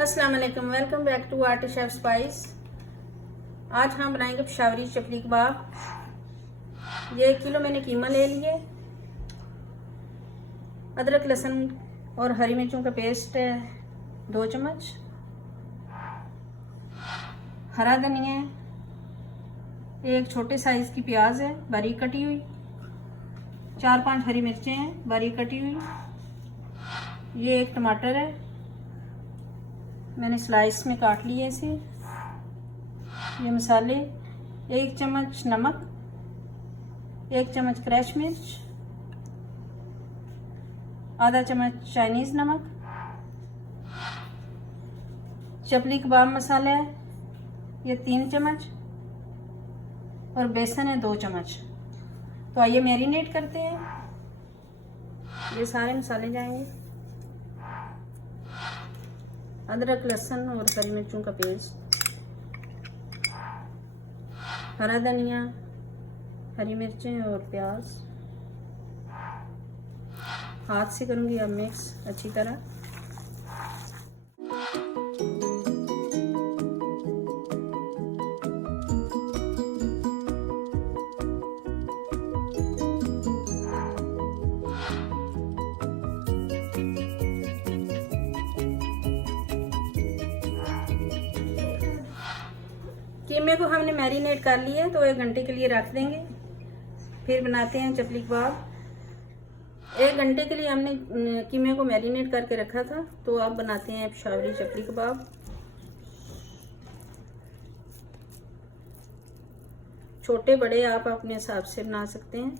अस्सलाम वालेकुम, welcome back to art chef spice. आज हम बनाएंगे पेशावरी चपली कबाब। ये 1 किलो मैंने कीमा ले लिए। अदरक लहसुन और हरी मिर्चों का पेस्ट है 2 चम्मच। हरा धनिया है, एक छोटे साइज की प्याज है बारीक कटी हुई, 4-5 हरी मिर्चें हैं बारीक कटी हुई, ये एक टमाटर है मैंने स्लाइस में काट लिए इसे। ये मसाले 1 चम्मच नमक, 1 चम्मच क्रश मिर्च, आधा चम्मच चाइनीज नमक, चपली कबाब मसाला है ये 3 चम्मच और बेसन है 2 चम्मच। तो आइए मैरिनेट करते हैं। ये सारे मसाले जाएंगे, अदरक लहसुन और हरी मिर्चों का पेस्ट, हरा धनिया, हरी मिर्चें और प्याज। हाथ से करूँगी अब मिक्स अच्छी तरह। कीमे को हमने मैरिनेट कर लिया है तो 1 घंटे के लिए रख देंगे। फिर बनाते हैं चपली कबाब। 1 घंटे के लिए हमने कीमे को मैरिनेट करके रखा था, तो अब बनाते हैं पेशावरी चपली कबाब। छोटे बड़े आप अपने हिसाब से बना सकते हैं।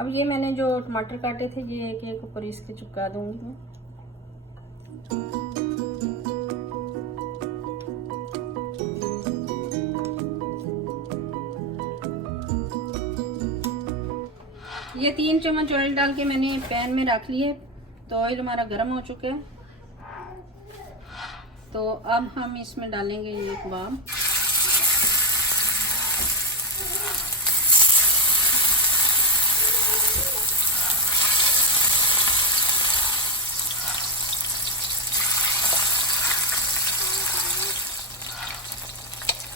अब ये मैंने जो टमाटर काटे थे ये एक एक ऊपर इसके चिपका दूंगी मैं। ये 3 चम्मच ऑयल डाल के मैंने पैन में रख लिए। तो ऑयल हमारा गर्म हो चुका है, तो अब हम इसमें डालेंगे ये कबाब।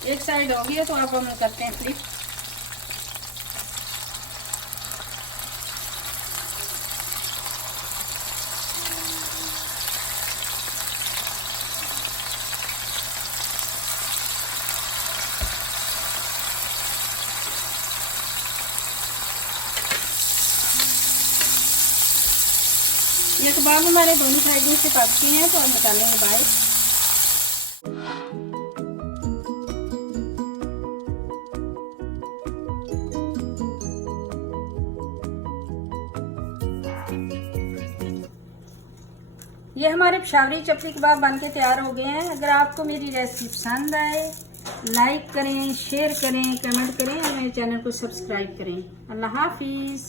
एक साइड हो गया तो अब हम करते हैं फ्लिप। ये कबाब हमारे दोनों साइडों से पक गए हैं, तो हम निकालेंगे बाहर। ये हमारे पेशावरी चपली कबाब बनके तैयार हो गए हैं। अगर आपको मेरी रेसिपी पसंद आए लाइक करें, शेयर करें, कमेंट करें और मेरे चैनल को सब्सक्राइब करें। अल्लाह हाफिज़।